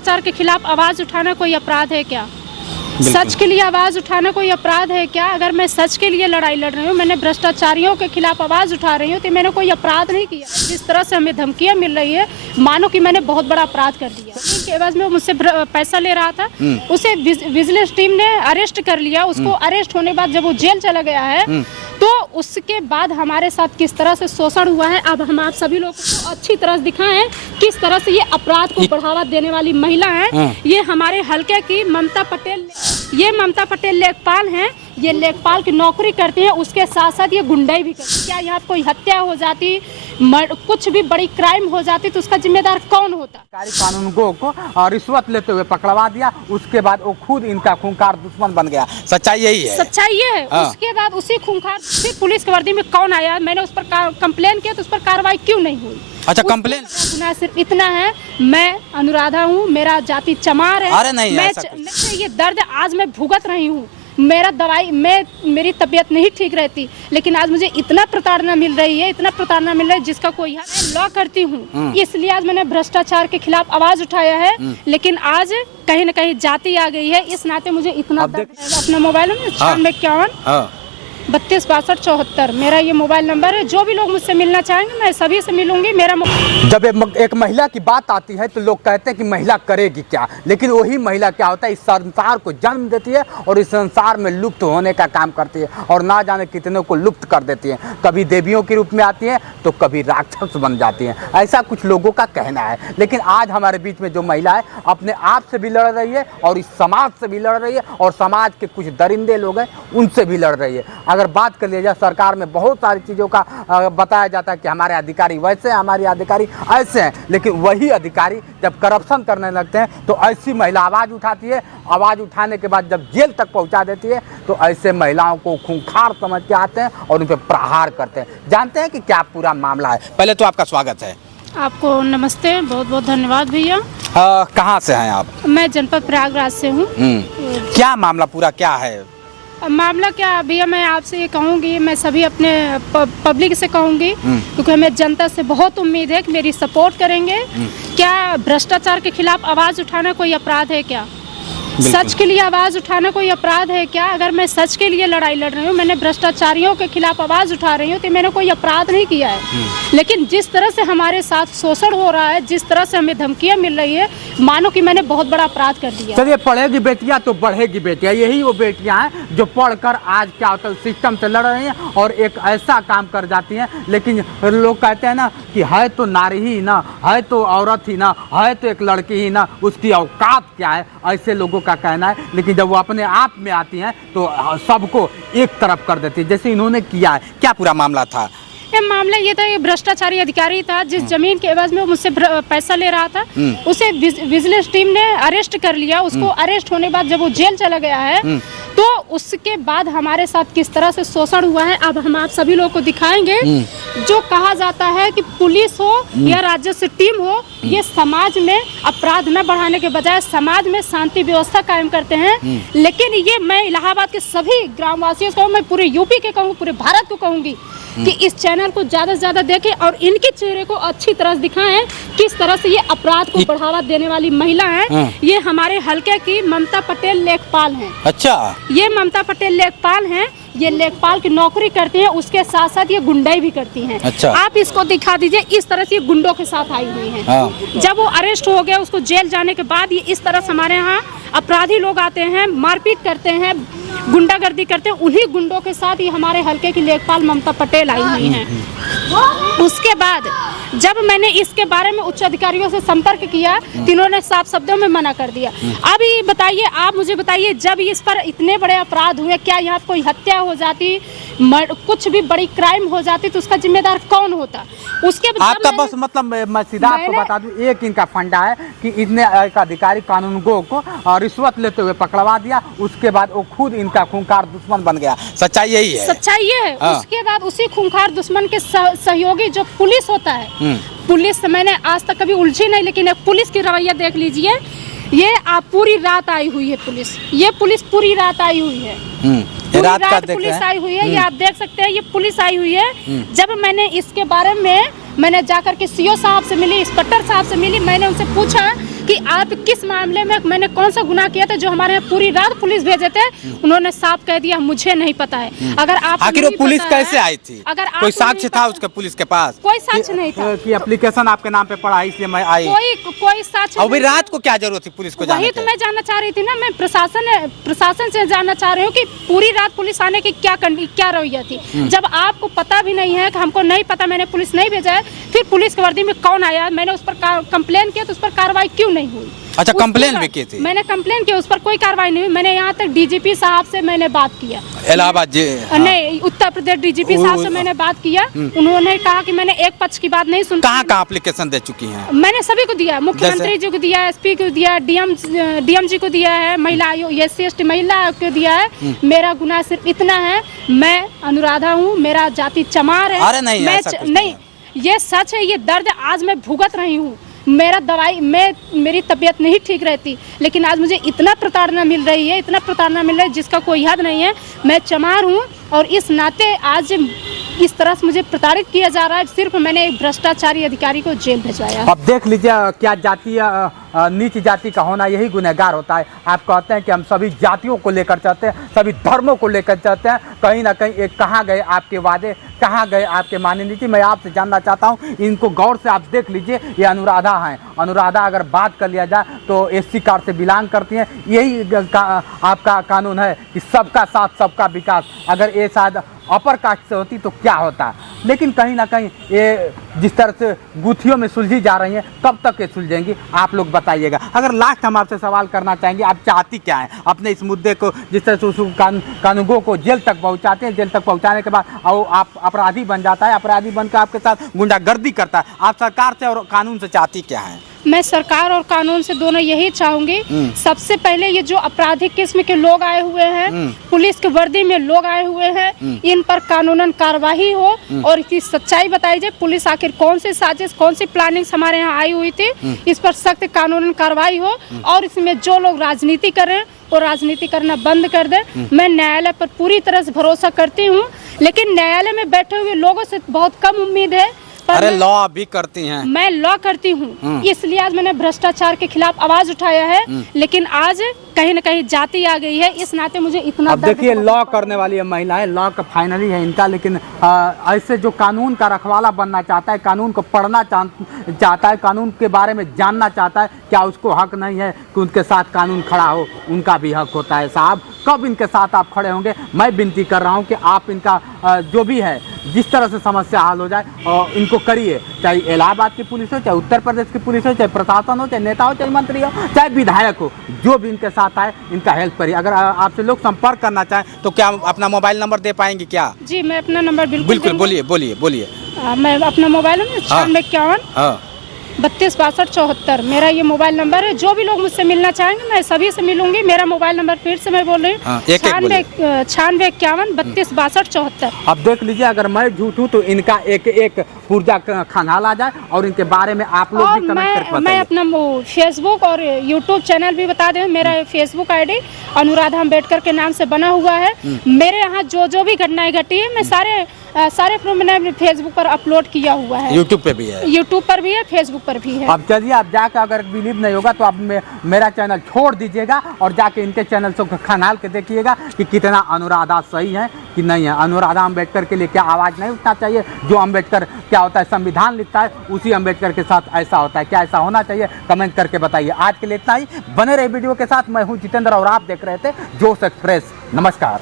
भ्रष्टाचार के खिलाफ आवाज उठाना कोई अपराध है क्या? सच के लिए आवाज उठाना कोई अपराध है क्या? अगर मैं सच के लिए लड़ाई लड़ रही हूँ, मैंने भ्रष्टाचारियों के खिलाफ आवाज उठा रही हूँ, तो मैंने कोई अपराध नहीं किया। जिस तरह से हमें धमकियां मिल रही है, मानो कि मैंने बहुत बड़ा अपराध कर दिया। के एवज में वो मुझसे पैसा ले रहा था, उसे विजिलेंस टीम ने अरेस्ट कर लिया। उसको अरेस्ट होने के बाद जब वो जेल चला गया है, तो उसके बाद हमारे साथ किस तरह से शोषण हुआ है, अब हम आप सभी लोगों को अच्छी तरह से दिखाएं किस तरह से ये अपराध को बढ़ावा देने वाली महिला है। ये हमारे हल्के की ममता पटेल, ये ममता पटेल लेखपाल हैं। ये लेखपाल की नौकरी करती है, उसके साथ साथ ये गुंडाई भी करती है। क्या यहाँ कोई हत्या हो जाती, कुछ भी बड़ी क्राइम हो जाती, तो उसका जिम्मेदार कौन होता? कानून को रिश्वत लेते हुए पकड़वा दिया, उसके बाद वो खुद इनका खूंखार दुश्मन बन गया। सच्चाई यही है, सच्चाई ये है। उसके बाद उसी खूंखार पुलिस की वर्दी में कौन आया, मैंने उस पर कंप्लेन किया, तो उस पर कार्रवाई क्यों नहीं हुई? अच्छा, कंप्लेन सिर्फ इतना है, मैं अनुराधा हूँ, मेरा जाति चमार है। अरे नहीं, मैं ये दर्द आज मैं भुगत रही हूँ। मेरा दवाई मेरी तबीयत नहीं ठीक रहती, लेकिन आज मुझे इतना प्रताड़ना मिल रही है, इतना प्रताड़ना मिल रहा है जिसका कोई हद। मैं लॉ करती हूँ, इसलिए आज मैंने भ्रष्टाचार के खिलाफ आवाज उठाया है, लेकिन आज कहीं न कहीं जाति आ गई है, इस नाते मुझे इतना दर्द है। अपना मोबाइल में 9651 32 62 74 मेरा ये मोबाइल नंबर है। जो भी लोग मुझसे मिलना चाहेंगे, मैं सभी से मिलूंगी। मेरा जब एक महिला की बात आती है तो लोग कहते हैं कि महिला करेगी क्या, लेकिन वही महिला क्या होता है, इस संसार को जन्म देती है और इस संसार में लुप्त होने का काम करती है, और ना जाने कितनों को लुप्त कर देती है। कभी देवियों के रूप में आती है तो कभी राक्षस बन जाती है, ऐसा कुछ लोगों का कहना है। लेकिन आज हमारे बीच में जो महिला है, अपने आप से भी लड़ रही है और इस समाज से भी लड़ रही है, और समाज के कुछ दरिंदे लोग हैं उनसे भी लड़ रही है। अगर बात कर लिया जाए, सरकार में बहुत सारी चीज़ों का बताया जाता है कि हमारे अधिकारी वैसे हैं, हमारे अधिकारी ऐसे हैं, लेकिन वही अधिकारी जब करप्शन करने लगते हैं तो ऐसी महिला आवाज़ उठाती है। आवाज़ उठाने के बाद जब जेल तक पहुंचा देती है, तो ऐसे महिलाओं को खूंखार समझ के आते हैं और उन पर प्रहार करते हैं। जानते हैं कि क्या पूरा मामला है। पहले तो आपका स्वागत है। आपको नमस्ते, बहुत बहुत धन्यवाद भैया। कहाँ से हैं आप? मैं जनपद प्रयागराज से हूँ। क्या मामला पूरा क्या है? मामला क्या भैया, मैं आपसे ये कहूँगी, मैं सभी अपने पब्लिक से कहूँगी, क्योंकि हमें जनता से बहुत उम्मीद है कि मेरी सपोर्ट करेंगे। क्या भ्रष्टाचार के खिलाफ आवाज़ उठाना कोई अपराध है क्या? सच के लिए आवाज उठाना कोई अपराध है क्या? अगर मैं सच के लिए लड़ाई लड़ रही हूँ, मैंने भ्रष्टाचारियों के खिलाफ आवाज उठा रही हूँ, तो मैंने कोई अपराध नहीं किया है। लेकिन जिस तरह से हमारे साथ शोषण हो रहा है, जिस तरह से हमें धमकियां मिल रही है, मानो कि मैंने बहुत बड़ा अपराध कर दिया। चलिए, पढ़ेगी बेटियां तो बढ़ेगी बेटियां, यही वो बेटियां हैं जो पढ़कर आज क्या होता है सिस्टम से लड़ रही हैं और एक ऐसा काम कर जाती हैं। लेकिन लोग कहते हैं ना कि है तो नारी ही ना, है तो औरत ही ना, है तो एक लड़की ही ना, उसकी औकात क्या है, ऐसे लोगों का कहना है। लेकिन जब वो अपने आप में आती हैं तो सबको एक तरफ कर देती है, जैसे इन्होंने किया है। क्या पूरा मामला था? ये मामला ये था, ये भ्रष्टाचारी अधिकारी था, जिस जमीन के एवज में वो मुझसे पैसा ले रहा था, उसे विजिलेंस टीम ने अरेस्ट कर लिया। उसको अरेस्ट होने के बाद जब वो जेल चला गया है, तो उसके बाद हमारे साथ किस तरह से शोषण हुआ है, अब हम आप सभी लोगों को दिखाएंगे। जो कहा जाता है कि पुलिस हो या राजस्व टीम हो, ये समाज में अपराध न बढ़ाने के बजाय समाज में शांति व्यवस्था कायम करते हैं। लेकिन ये मैं इलाहाबाद के सभी ग्रामवासियों को, मैं पूरे यूपी के कहूँ, पूरे भारत को कहूँगी कि इस चैनल को ज्यादा से ज्यादा देखें और इनके चेहरे को अच्छी तरह से दिखाएं किस तरह से ये अपराध को बढ़ावा देने वाली महिला है। ये हमारे हल्के की ममता पटेल लेखपाल हैं। अच्छा, ये ममता पटेल लेखपाल हैं। ये लेखपाल की नौकरी करती हैं, उसके साथ साथ ये गुंडाई भी करती हैं। अच्छा, आप इसको दिखा दीजिए, इस तरह से ये गुंडों के साथ आई हुई हैं। जब वो अरेस्ट हो गया, उसको जेल जाने के बाद ये इस तरह से हमारे यहाँ अपराधी लोग आते हैं, मारपीट करते हैं, गुंडागर्दी करते हैं। उन्हीं गुंडों के साथ ये हमारे हल्के की लेखपाल ममता पटेल आई हुई हैं। उसके बाद जब मैंने इसके बारे में उच्च अधिकारियों से संपर्क किया, इन्होंने साफ शब्दों में मना कर दिया। अब ये बताइए, आप मुझे बताइए, जब इस पर इतने बड़े अपराध हुए, क्या यहाँ कोई हत्या हो जाती, कुछ भी बड़ी क्राइम हो जाती, तो उसका जिम्मेदार कौन होता? उसके आपका बस मतलब मैं सीधा आपको बता दूं, एक इनका फंडा है कि इतने एक अधिकारी कानून को रिश्वत लेते हुए पकड़वा दिया, उसके बाद वो खुद इनका खूंखार दुश्मन बन गया। सच्चाई यही है, सच्चाई ये है। उसके बाद उसी खूंखार दुश्मन के सहयोगी जो पुलिस होता है, पुलिस से मैंने आज तक कभी उलझी नहीं, लेकिन एक पुलिस की रवैया देख लीजिए। ये आप पूरी रात आई हुई है पुलिस, ये पुलिस पूरी रात आई हुई है, पूरी रात पुलिस आई हुई है। ये आप देख सकते हैं, ये पुलिस आई हुई है। जब मैंने इसके बारे में मैंने जाकर के सीओ साहब से मिली, इंस्पेक्टर साहब से मिली, मैंने उनसे पूछा कि आप किस मामले में मैंने कौन सा गुनाह किया था जो हमारे यहाँ पूरी रात पुलिस भेजे थे। उन्होंने साफ कह दिया मुझे नहीं पता है। अगर आप आखिर वो पुलिस कैसे आई थी? अगर कोई साक्ष्य था उसके पुलिस के पास? कोई साक्ष्य नहीं था कि एप्लीकेशन आपके नाम पे पड़ा इसलिए मैं आई। कोई साक्ष्य। अभी रात को क्या जरूरत थी पुलिस को जाने वही तो मैं जानना चाह रही थी ना। मैं प्रशासन से जानना चाह रही हूँ कि पूरी रात पुलिस आने की क्या रवैया थी। जब आपको पता भी नहीं है कि हमको नहीं पता, मैंने पुलिस नहीं भेजा है, फिर पुलिस की वर्दी में कौन आया, मैंने उस पर कंप्लेन किया तो उस पर कार्रवाई क्यों नहीं हुई? अच्छा, कंप्लेन भी की थी? मैंने कंप्लेन किया, उस पर कोई कार्रवाई नहीं हुई। मैंने यहाँ तक डीजीपी साहब से मैंने बात किया, इलाहाबाद नहीं उत्तर प्रदेश डीजीपी साहब से मैंने बात किया। उन्होंने कहा कि मैंने एक पक्ष की बात नहीं सुनी। कहाँ एप्लीकेशन दे चुकी हैं? मैंने सभी को दिया, मुख्यमंत्री जी को दिया, एसपी को दिया, डीएम जी को दिया है, महिला आयोग SC ST महिला आयोग को दिया है। मेरा गुनाह सिर्फ इतना है, मैं अनुराधा हूँ, मेरा जाति चमार है। अरे नहीं, ऐसा कुछ नहीं, ये सच है, ये दर्द आज मैं भुगत रही हूँ। मेरी तबीयत नहीं ठीक रहती, लेकिन आज मुझे इतना प्रताड़ना मिल रही है जिसका कोई हद नहीं है। मैं चमार हूँ और इस नाते आज इस तरह से मुझे प्रताड़ित किया जा रहा है। सिर्फ मैंने एक भ्रष्टाचारी अधिकारी को जेल भिजवाया। अब देख लीजिए, क्या जातीय नीच जाति का होना यही गुनहगार होता है। आप कहते हैं कि हम सभी जातियों को लेकर चलते हैं, सभी धर्मों को लेकर चलते हैं, कहीं ना कहीं एक कहाँ गए आपके वादे, कहाँ गए आपके मान्य नीति? मैं आपसे जानना चाहता हूँ, इनको गौर से आप देख लीजिए। ये अनुराधा हैं। अनुराधा अगर बात कर लिया जाए तो SC कास्ट से बिलोंग करती हैं। यही आपका कानून है कि सबका साथ सबका विकास। अगर ये शायद अपर कास्ट से होती तो क्या होता? लेकिन कहीं ना कहीं ये जिस तरह से गुत्थियों में सुलझी जा रही हैं, कब तक ये सुलझेंगी आप लोग बताइएगा। अगर लास्ट हम आपसे सवाल करना चाहेंगे, आप चाहती क्या है अपने इस मुद्दे को? जिस तरह से उस कानूनगो को जेल तक पहुंचाते हैं, जेल तक पहुंचाने के बाद और आप अपराधी बन जाता है, अपराधी बनकर आपके साथ गुंडागर्दी करता है, आप सरकार से और कानून से चाहती क्या है? मैं सरकार और कानून से दोनों यही चाहूंगी। सबसे पहले ये जो आपराधिक किस्म के लोग आए हुए हैं, पुलिस की वर्दी में लोग आए हुए हैं, इन पर कानूनन कार्रवाई हो और इसकी सच्चाई बताई जाए। पुलिस आखिर कौन सी साजिश, कौन सी प्लानिंग हमारे यहाँ आई हुई थी, इस पर सख्त कानूनन कार्रवाई हो और इसमें जो लोग राजनीति कर रहे हैं वो राजनीति करना बंद कर दे। मैं न्यायालय पर पूरी तरह से भरोसा करती हूँ, लेकिन न्यायालय में बैठे हुए लोगों से बहुत कम उम्मीद है। अरे लॉ भी करती हैं? मैं लॉ करती हूँ, इसलिए आज मैंने भ्रष्टाचार के खिलाफ आवाज उठाया है। लेकिन आज कहीं न कहीं जाति आ गई है, इस नाते मुझे इतना। अब देखिए, लॉ करने वाली है महिलाएं, लॉ का फाइनली है इनका, लेकिन ऐसे जो कानून का रखवाला बनना चाहता है, कानून को पढ़ना चाहता है, कानून के बारे में जानना चाहता है, क्या उसको हक नहीं है कि उनके साथ कानून खड़ा हो? उनका भी हक होता है साहब। कब इनके साथ आप खड़े होंगे? मैं विनती कर रहा हूँ कि आप इनका जो भी है, जिस तरह से समस्या हल हो जाए और इनको करिए। चाहे इलाहाबाद की पुलिस हो, चाहे उत्तर प्रदेश की पुलिस हो, चाहे प्रशासन हो, चाहे नेता हो, चाहे मंत्री हो, चाहे विधायक हो, जो भी इनके साथ आए इनका हेल्प करिए। अगर आपसे लोग संपर्क करना चाहें तो क्या अपना मोबाइल नंबर दे पाएंगे क्या? जी, मैं अपना नंबर बिल्कुल बोलिए। मैं अपना मोबाइल नंबर 9651 32 62 74 मेरा ये मोबाइल नंबर है। जो भी लोग मुझसे मिलना चाहेंगे मैं सभी से मिलूंगी। मेरा मोबाइल नंबर फिर से मैं बोल रही हूँ 9651 32 62 74। अब देख लीजिए, अगर मैं झूठ हूँ तो इनका एक पुर्जा खंगाल आ जाए और इनके बारे में आप लोग भी कमेंट करके बताइए। मैं अपना फेसबुक और यूट्यूब चैनल भी बता दें। मेरा फेसबुक ID अनुराधा अम्बेडकर के नाम से बना हुआ है। मेरे यहाँ जो भी घटनाएं घटी है मैं सारे मैंने फेसबुक पर अपलोड किया हुआ है। यूट्यूब पे भी है? यूट्यूब पर भी है, फेसबुक पर भी है। अब चलिए, आप जाकर अगर बिलीव नहीं होगा तो आप मेरा चैनल छोड़ दीजिएगा और जाके इनके चैनल से खंगाल के देखिएगा कि कितना अनुराधा सही है कि नहीं है। अनुराधा अम्बेडकर के लिए क्या आवाज़ नहीं उठना चाहिए? जो अम्बेडकर क्या होता है, संविधान लिखता है, उसी अम्बेडकर के साथ ऐसा होता है। क्या ऐसा होना चाहिए? कमेंट करके बताइए। आज के लिए इतना ही। बने रहे वीडियो के साथ। मैं हूँ जितेंद्र और आप देख रहे थे जोश एक्सप्रेस। नमस्कार।